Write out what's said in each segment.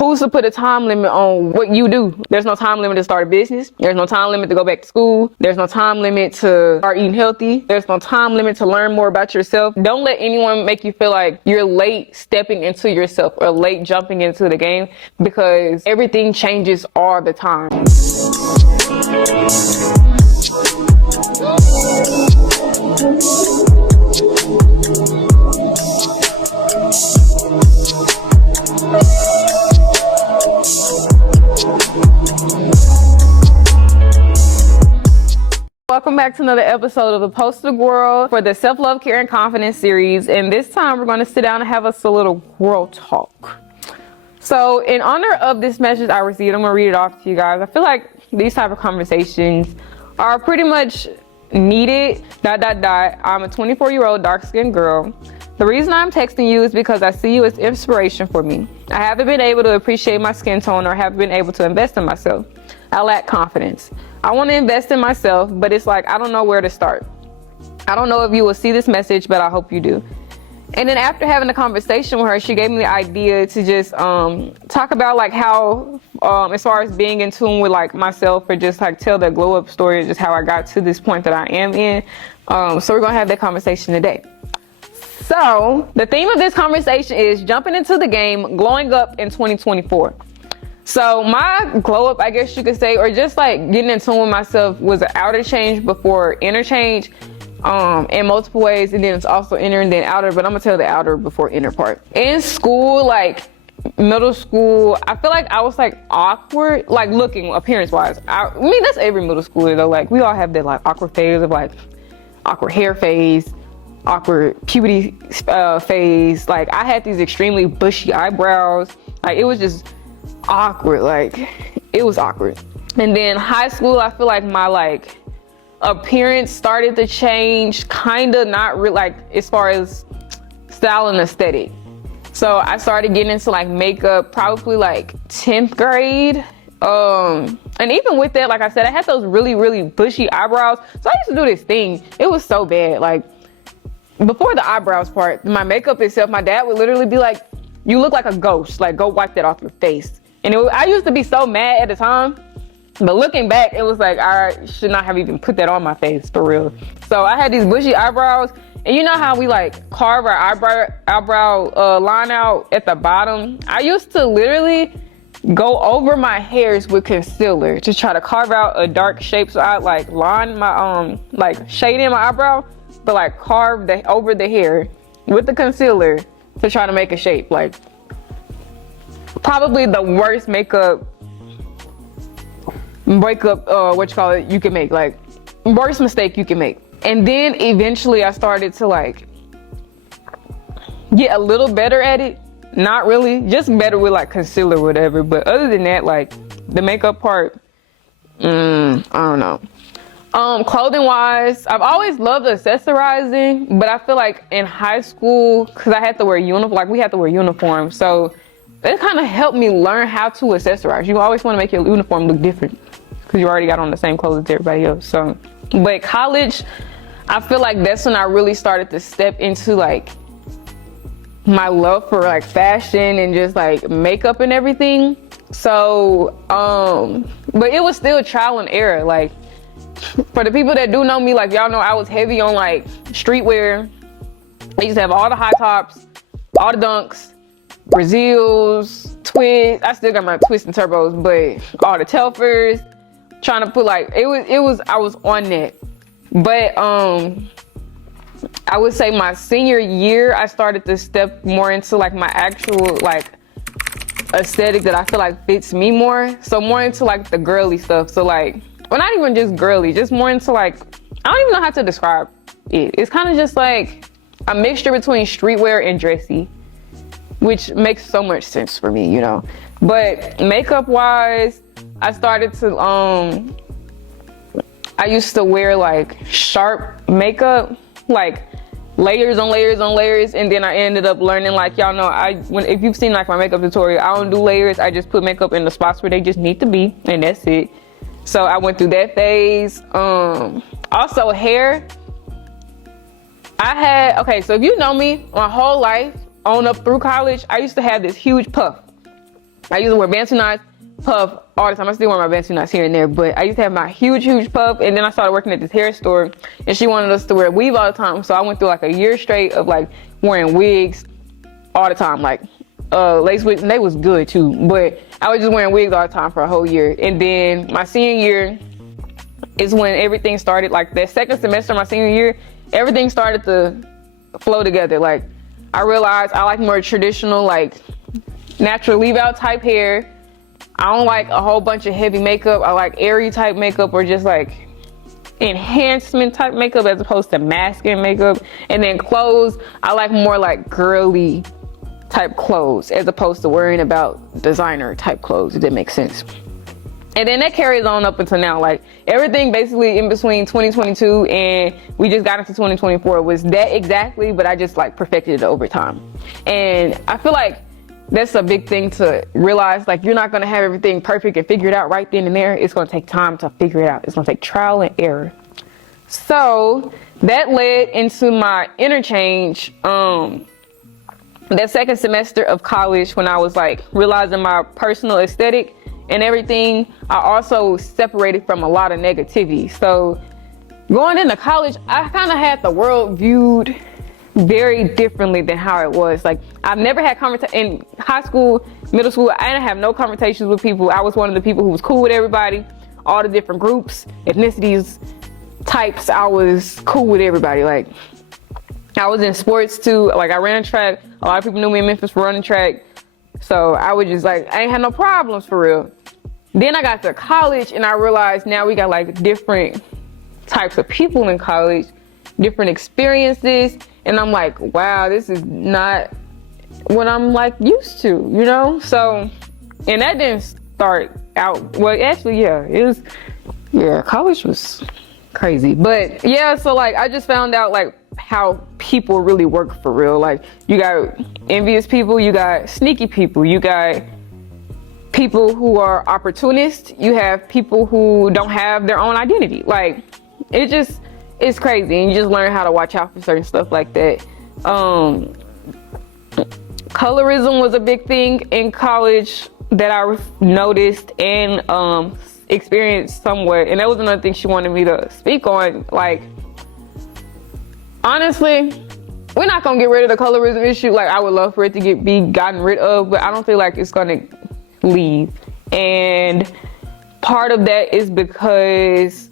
Who's to put a time limit on what you do? There's no time limit to start a business. There's no time limit to go back to school. There's no time limit to start eating healthy. There's no time limit to learn more about yourself. Don't let anyone make you feel like you're late stepping into yourself or late jumping into the game, because everything changes all the time. Welcome back to another episode of the Poster Gworl for the Self-Love, Care, and Confidence series. And this time we're going to sit down and have us a little Gworl talk. So in honor of this message I received, I'm going to read it off to you guys. I feel like these type of conversations are pretty much needed. ... I'm a 24-year-old dark-skinned girl. The reason I'm texting you is because I see you as inspiration for me. I haven't been able to appreciate my skin tone or haven't been able to invest in myself. I lack confidence. I want to invest in myself, but it's like I don't know where to start. I don't know if you will see this message, but I hope you do. And then after having a conversation with her, she gave me the idea to just talk about like how, as far as being in tune with like myself, or just like tell the glow up story, just how I got to this point that I am in. So we're gonna have that conversation today. So the theme of this conversation is jumping into the game, glowing up in 2024. So my glow up, I guess you could say, or just like getting in tune with myself, was an outer change before inner change, in multiple ways. And then it's also inner and then outer, but I'm gonna tell the outer before inner part. In school, like middle school, I feel like I was like awkward, like looking appearance wise. I mean, that's every middle schooler though. Like we all have that like awkward phase of like awkward hair phase, awkward puberty phase. Like I had these extremely bushy eyebrows. Like it was just awkward, like it was awkward. And then high school, I feel like my like appearance started to change, kind of, not really, like as far as style and aesthetic. So I started getting into like makeup probably like 10th grade. And even with that, like I said, I had those really bushy eyebrows. So I used to do this thing. It was so bad. Like before the eyebrows part, my makeup itself, my dad would literally be like, "You look like a ghost. Like go wipe that off your face." And I used to be so mad at the time, but looking back, it was like I should not have even put that on my face, for real. So I had these bushy eyebrows, and you know how we like carve our eyebrow line out at the bottom? I used to literally go over my hairs with concealer to try to carve out a dark shape. So I like line my like shade in my eyebrow, but like carve over the hair with the concealer to try to make a shape. Like probably the worst makeup you can make, like worst mistake you can make. And then eventually I started to like get a little better at it. Not really, just better with like concealer or whatever. But other than that, like the makeup part, I don't know. Clothing wise, I've always loved accessorizing, but I feel like in high school, cause I had to wear uniform, like we had to wear uniforms. So it kind of helped me learn how to accessorize. You always want to make your uniform look different because you already got on the same clothes as everybody else. So, but college, I feel like that's when I really started to step into like my love for like fashion and just like makeup and everything. So, but it was still trial and error. Like for the people that do know me, like y'all know I was heavy on like streetwear. I used to have all the high tops, all the dunks, Brazils, twists. I still got my twists and turbos, but all the Telfers, trying to put like I was on that. But I would say my senior year, I started to step more into like my actual like aesthetic that I feel like fits me more. So more into like the girly stuff. So like, well, not even just girly, just more into like, I don't even know how to describe it. It's kind of just like a mixture between streetwear and dressy, which makes so much sense for me, you know. But makeup wise, I started to, I used to wear like sharp makeup, like layers on layers on layers. And then I ended up learning, like, y'all know, if you've seen like my makeup tutorial, I don't do layers. I just put makeup in the spots where they just need to be, and that's it. So I went through that phase. Also hair. Okay, so if you know me, my whole life, on up through college, I used to have this huge puff. I used to wear Bantu knots, puff all the time. I still wear my Bantu knots here and there, but I used to have my huge puff, and then I started working at this hair store, and she wanted us to wear weave all the time. So I went through like a year straight of like wearing wigs all the time, like lace wigs, and they was good too, but I was just wearing wigs all the time for a whole year. And then my senior year is when everything started, like that second semester of my senior year, everything started to flow together. Like I realized I like more traditional, like natural leave out type hair. I don't like a whole bunch of heavy makeup. I like airy type makeup, or just like enhancement type makeup as opposed to masking makeup. And then clothes, I like more like girly type clothes as opposed to worrying about designer type clothes, if that makes sense. And then that carries on up until now. Like everything basically in between 2022 and we just got into 2024 was that exactly, but I just like perfected it over time. And I feel like that's a big thing to realize. Like you're not going to have everything perfect and figure it out right then and there. It's going to take time to figure it out. It's going to take trial and error. So that led into my interchange, that second semester of college, when I was like realizing my personal aesthetic and everything. I also separated from a lot of negativity. So going into college, I kind of had the world viewed very differently than how it was. Like I've never had in high school, middle school, I didn't have no conversations with people. I was one of the people who was cool with everybody, all the different groups, ethnicities, types. I was cool with everybody. Like I was in sports too. Like I ran track. A lot of people knew me in Memphis for running track. So I was just like, I ain't had no problems for real. Then I got to college and I realized now we got like different types of people in college, different experiences. And I'm like, wow, this is not what I'm like used to, you know? So, and that didn't start out, well, actually, college was crazy. But yeah, so like, I just found out like how people really work for real. Like you got envious people, you got sneaky people, you got people who are opportunists, you have people who don't have their own identity. Like it's crazy, and you just learn how to watch out for certain stuff like that. Colorism was a big thing in college that I noticed and experienced somewhat, and that was another thing she wanted me to speak on. Like honestly, we're not gonna get rid of the colorism issue. Like I would love for it to be gotten rid of, but I don't feel like it's gonna leave. And part of that is because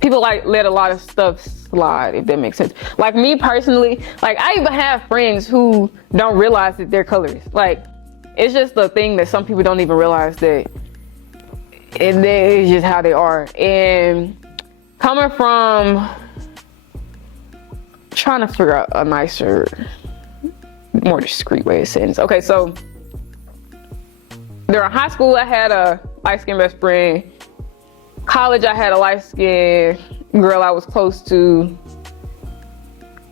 people like let a lot of stuff slide, if that makes sense. Like me personally, like I even have friends who don't realize that they're colorist. Like it's just a thing that some people don't even realize that, and it's just how they are. And coming from trying to figure out a nicer, more discreet way of saying this. Okay, so during high school, I had a light-skinned best friend. College, I had a light-skinned girl I was close to.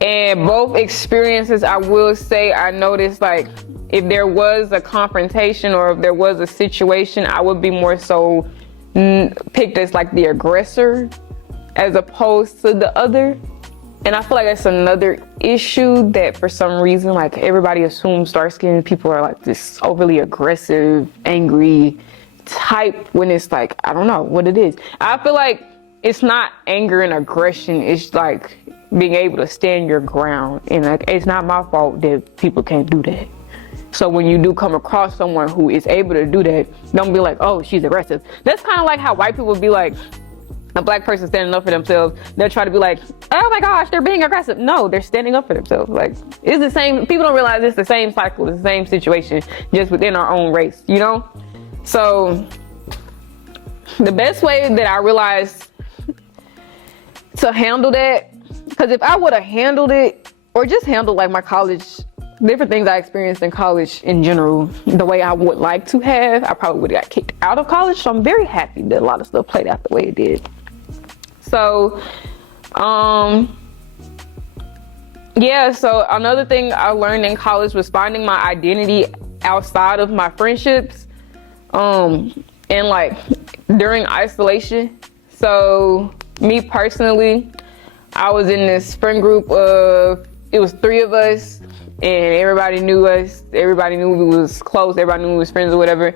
And both experiences, I will say, I noticed like if there was a confrontation or if there was a situation, I would be more so picked as like the aggressor as opposed to the other. And I feel like that's another issue that for some reason, like everybody assumes dark-skinned people are like this overly aggressive, angry type, when it's like, I don't know what it is. I feel like it's not anger and aggression. It's like being able to stand your ground. And like, it's not my fault that people can't do that. So when you do come across someone who is able to do that, don't be like, oh, she's aggressive. That's kind of like how white people be like, a black person standing up for themselves, they'll try to be like, oh my gosh, they're being aggressive. No, they're standing up for themselves. Like, it's the same. People don't realize it's the same cycle, it's the same situation, just within our own race, you know? So the best way that I realized to handle that, because if I would have handled it, or just handled like my college, different things I experienced in college in general, the way I would like to have, I probably would have got kicked out of college. So I'm very happy that a lot of stuff played out the way it did. So, yeah, so another thing I learned in college was finding my identity outside of my friendships, and like during isolation. So me personally, I was in this friend group of, it was 3 of us. and everybody knew us. Everybody knew we was close. Everybody knew we was friends or whatever.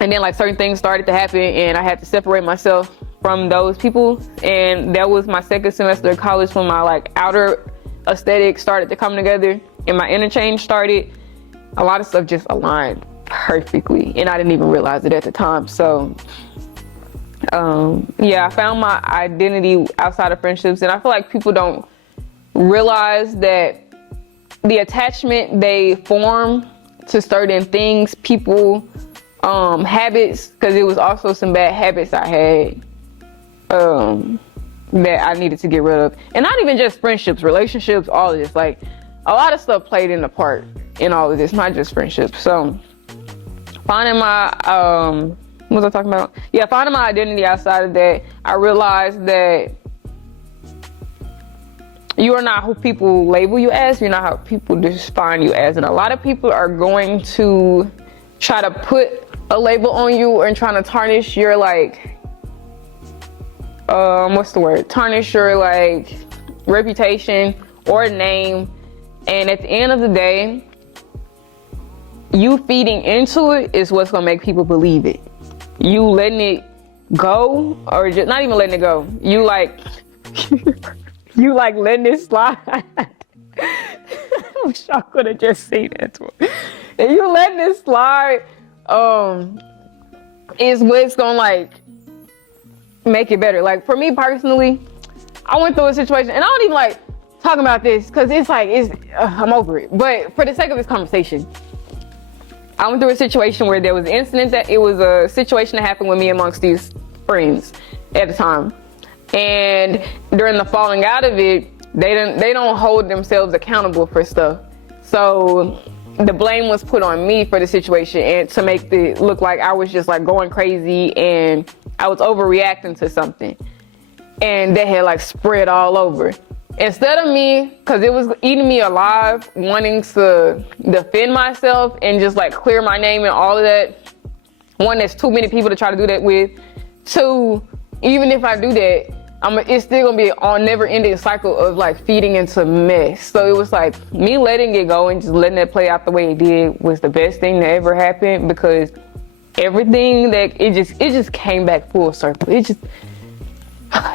And then like certain things started to happen, and I had to separate myself from those people. And that was my second semester of college when my like outer aesthetic started to come together and my interchange started. A lot of stuff just aligned perfectly, and I didn't even realize it at the time. So yeah, I found my identity outside of friendships, and I feel like people don't realize that the attachment they form to certain things, people, habits, because it was also some bad habits I had that I needed to get rid of. And not even just friendships, relationships, all of this. Like, a lot of stuff played in the part in all of this, not just friendships. So finding my what was I talking about? Yeah, finding my identity outside of that, I realized that you are not who people label you as. You're not how people define you as. And a lot of people are going to try to put a label on you and trying to tarnish your like, what's the word? Tarnish your like reputation or name. And at the end of the day, you feeding into it is what's gonna make people believe it. You letting it go, or just not even letting it go. You like, you like letting it slide. I wish I could have just seen that one. And you letting it slide, is what's gonna like make it better. Like for me personally, I went through a situation, and I don't even like talking about this because it's like I'm over it. But for the sake of this conversation, I went through a situation where there was an incident that it was a situation that happened with me amongst these friends at the time, and during the falling out of it, they don't hold themselves accountable for stuff. So the blame was put on me for the situation, and to make it look like I was just like going crazy and I was overreacting to something, and they had like spread all over. Instead of me, because it was eating me alive, wanting to defend myself and just like clear my name and all of that. One, there's too many people to try to do that with. Two, even if I do that, it's still gonna be a never-ending cycle of like feeding into mess. So it was like me letting it go and just letting it play out the way it did was the best thing that ever happened, because everything that it just came back full circle. It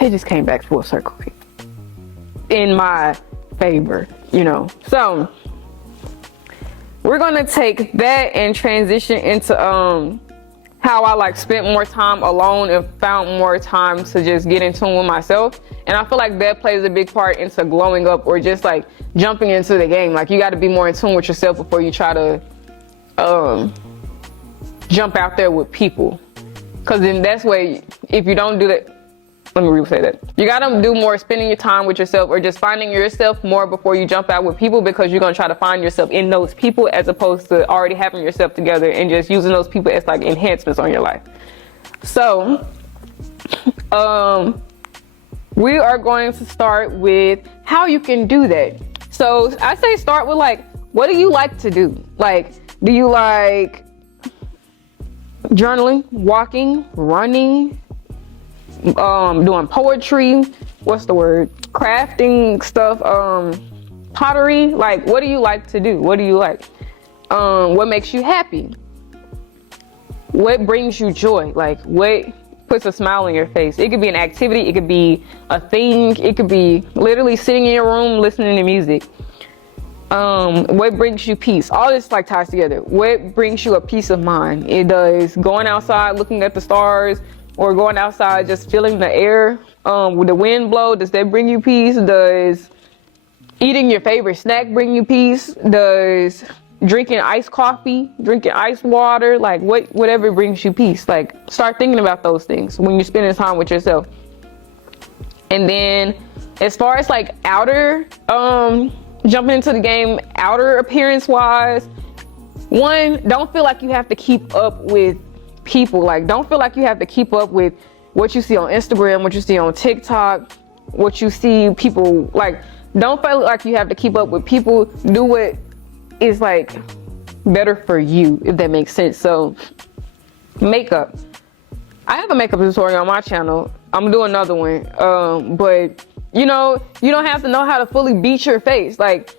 just came back full circle in my favor, you know. So we're gonna take that and transition into how I like spent more time alone and found more time to just get in tune with myself. And I feel like that plays a big part into glowing up or just like jumping into the game. Like you got to be more in tune with yourself before you try to jump out there with people, because then that's way, if you don't do that, let me re-say that. You gotta do more spending your time with yourself or just finding yourself more before you jump out with people, because you're gonna try to find yourself in those people as opposed to already having yourself together and just using those people as like enhancements on your life. So, we are going to start with how you can do that. So I say start with like, what do you like to do? Like, do you like journaling, walking, running, doing poetry, what's the word, crafting stuff, pottery? Like, what do you like to do? What do you like? What makes you happy? What brings you joy? Like, what puts a smile on your face? It could be an activity, it could be a thing, it could be literally sitting in your room listening to music. What brings you peace? All this like ties together. What brings you a peace of mind? It does going outside looking at the stars, or going outside just feeling the air, with the wind blow. Does that bring you peace? Does eating your favorite snack bring you peace? Does drinking iced coffee, drinking ice water, like whatever brings you peace? Like, start thinking about those things when you're spending time with yourself. And then as far as like outer, jumping into the game, outer appearance wise, one, don't feel like you have to keep up with people. Like, don't feel like you have to keep up with what you see on Instagram, what you see on TikTok, what you see people like. Don't feel like you have to keep up with people. Do what is like better for you, if that makes sense. So makeup, I have a makeup tutorial on my channel. I'm gonna do another one, but you know, you don't have to know how to fully beat your face. Like,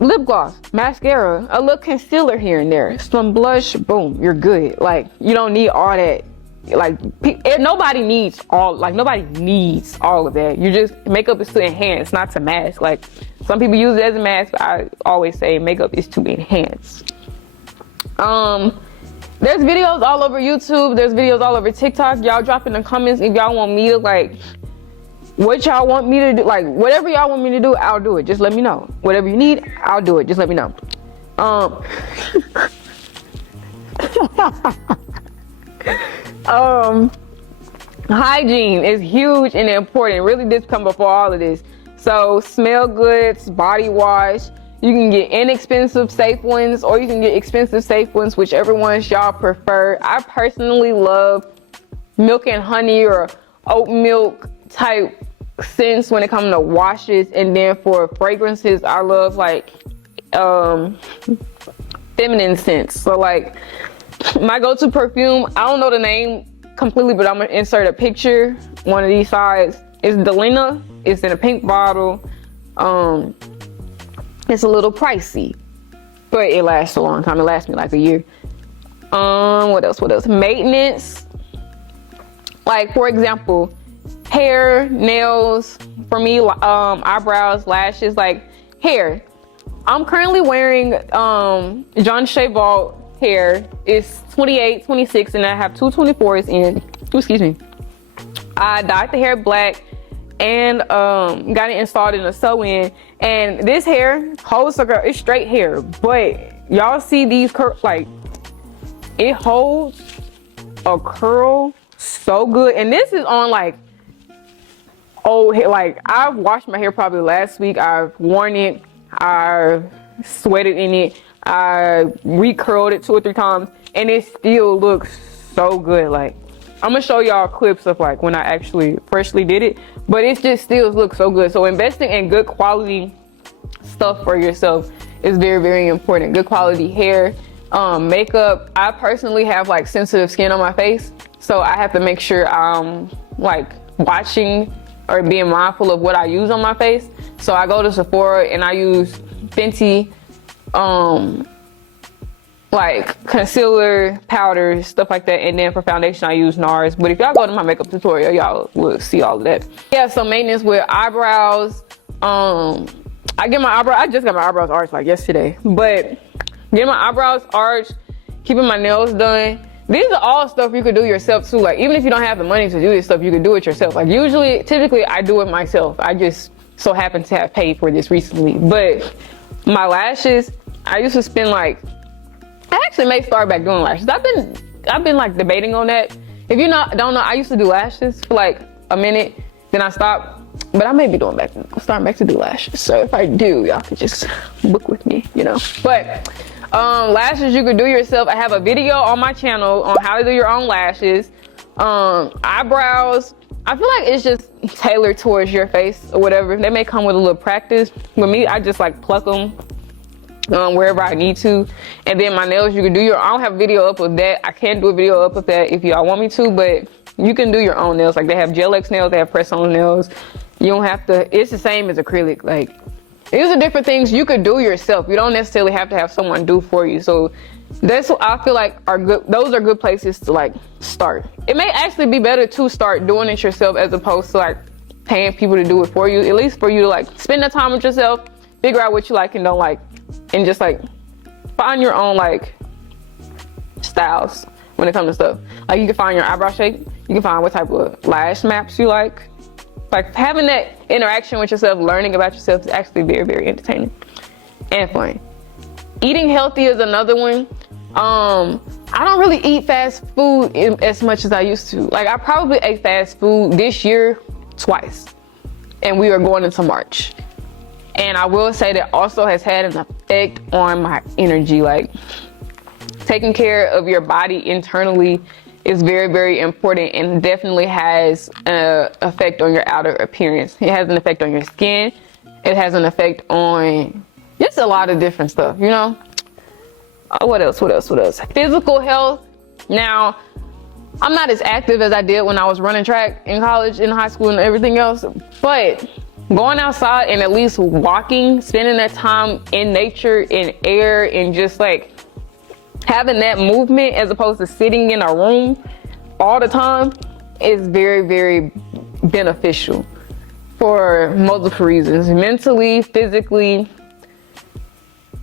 lip gloss, mascara, a little concealer here and there, some blush, boom, you're good. Like, you don't need all that. Like, nobody needs all of that. You just, makeup is to enhance, not to mask. Like, some people use it as a mask, but I always say makeup is to enhance. There's videos all over YouTube. There's videos all over TikTok. Y'all drop in the comments if y'all want me to, like, what y'all want me to do. Like, whatever y'all want me to do, I'll do it. Just let me know. Whatever you need, I'll do it. Just let me know. Hygiene is huge and important. Really, this come before all of this. So, smell goods, body wash. You can get inexpensive, safe ones, or you can get expensive, safe ones, whichever ones y'all prefer. I personally love milk and honey or oat milk type scents when it comes to washes. And then for fragrances, I love like feminine scents. So like my go-to perfume, I don't know the name completely, but I'm gonna insert a picture, one of these sides. It's Delina. It's in a pink bottle. It's a little pricey, but it lasts a long time. It lasts me like a year. What else? Maintenance. Like, for example, hair, nails, for me, eyebrows, lashes, like hair. I'm currently wearing John Cheval hair. It's 28, 26, and I have two 24s in. Excuse me. I dyed the hair black and got it installed in a sew-in. And this hair holds it's straight hair, but y'all see these like it holds a curl so good. And this is on like old hair. Like, I've washed my hair probably last week. I've worn it. I sweated in it. I recurled it 2 or 3 times, and it still looks so good. Like, I'm gonna show y'all clips of like when I actually freshly did it, but it just still looks so good. So investing in good quality stuff for yourself is very, very important. Good quality hair, makeup. I personally have like sensitive skin on my face, so I have to make sure I'm like watching or being mindful of what I use on my face. So I go to Sephora and I use Fenty, like concealer, powders, stuff like that. And then for foundation, I use NARS. But if y'all go to my makeup tutorial, y'all will see all of that. Yeah, so maintenance with eyebrows. I just got my eyebrows arched like yesterday. But getting my eyebrows arched, keeping my nails done. These are all stuff you could do yourself too. Like, even if you don't have the money to do this stuff, you could do it yourself. Like, typically I do it myself. I just so happen to have paid for this recently. But my lashes, I used to spend like, I actually may start back doing lashes. I've been like debating on that. If you don't know, I used to do lashes for like a minute, then I stopped. But I may be starting back to do lashes. So if I do, y'all can just book with me, you know. But lashes you could do yourself. I have a video on my channel on how to do your own lashes. Eyebrows, I feel like it's just tailored towards your face or whatever. They may come with a little practice. With me, I just like pluck them wherever I need to. And then my nails, you can do I don't have a video up with that. I can do a video up with that if y'all want me to, but you can do your own nails. Like, they have gel X nails, they have press on nails. You don't have to, it's the same as acrylic. Like, these are different things you could do yourself. You don't necessarily have to have someone do for you. So that's what I feel like are good. Those are good places to like start. It may actually be better to start doing it yourself as opposed to like paying people to do it for you. At least for you to like spend the time with yourself, figure out what you like and don't like, and just like find your own like styles when it comes to stuff. Like, you can find your eyebrow shape. You can find what type of lash maps you like. Like, having that interaction with yourself, learning about yourself, is actually very, very entertaining and fun. Eating healthy is another one. I don't really eat fast food as much as I used to. Like, I probably ate fast food this year twice, and we are going into March. And I will say that also has had an effect on my energy. Like, taking care of your body internally is very, very important, and definitely has an effect on your outer appearance. It has an effect on your skin. It has an effect on just a lot of different stuff, you know? What else? Physical health. Now, I'm not as active as I did when I was running track in college, in high school, and everything else, but going outside and at least walking, spending that time in nature, in air, and just like having that movement as opposed to sitting in a room all the time is very, very beneficial for multiple reasons. Mentally, physically,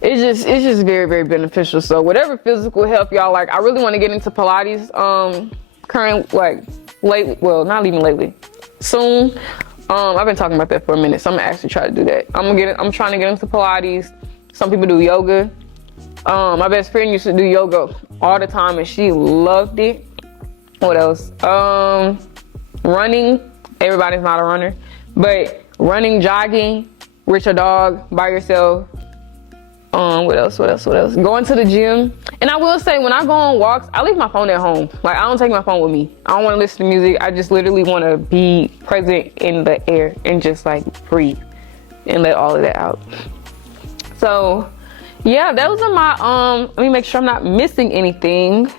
it's just very, very beneficial. So whatever physical health y'all like, I really want to get into Pilates not even lately, soon. I've been talking about that for a minute, so I'm gonna actually try to do that. I'm trying to get into Pilates. Some people do yoga. My best friend used to do yoga all the time and she loved it. What else? Running. Everybody's not a runner, but running, jogging with your dog, by yourself. What else? Going to the gym. And I will say, when I go on walks, I leave my phone at home. Like, I don't take my phone with me. I don't want to listen to music. I just literally want to be present in the air and just like breathe and let all of that out. So yeah, those are my, let me make sure I'm not missing anything.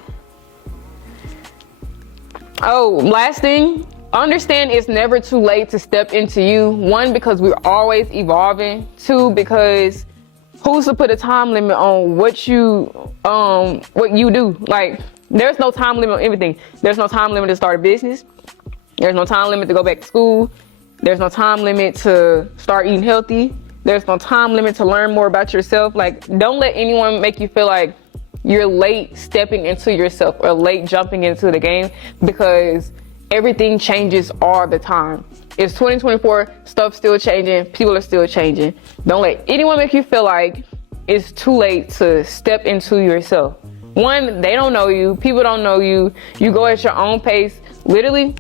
Oh, last thing, understand it's never too late to step into you. One, because we're always evolving. Two, because who's to put a time limit on what you do? Like, there's no time limit on everything. There's no time limit to start a business. There's no time limit to go back to school. There's no time limit to start eating healthy. There's no time limit to learn more about yourself. Like, don't let anyone make you feel like you're late stepping into yourself or late jumping into the game, because everything changes all the time. It's 2024, stuff's still changing, people are still changing. Don't let anyone make you feel like it's too late to step into yourself. One, they don't know you, people don't know you, you go at your own pace. Literally,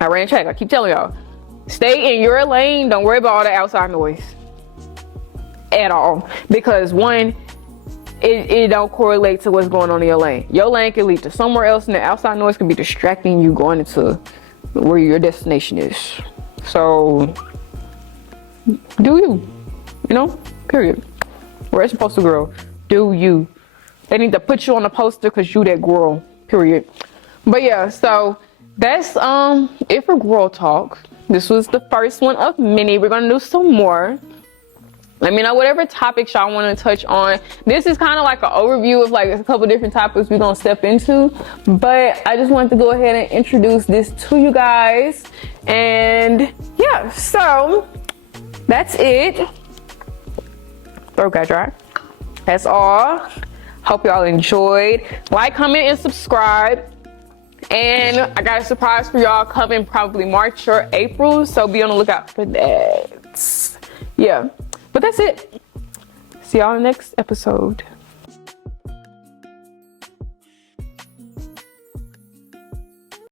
I ran track, I keep telling y'all, stay in your lane, don't worry about all the outside noise at all. Because one, it don't correlate to what's going on in your lane. Your lane can lead to somewhere else, and the outside noise can be distracting you going into where your destination is. So do you know, period. Where's the Poster Gworl? Do you. They need to put you on the poster because you that girl, period. But yeah, so that's it for Gworl Talk. This was the first one of many. We're gonna do some more. Let me know whatever topics y'all want to touch on. This is kind of like an overview of like a couple different topics we're gonna step into, but I just wanted to go ahead and introduce this to you guys. And yeah, so that's it. Throat got dry. That's all. Hope y'all enjoyed. Like, comment, and subscribe. And I got a surprise for y'all coming probably March or April, so be on the lookout for that. Yeah. But that's it. See y'all in the next episode.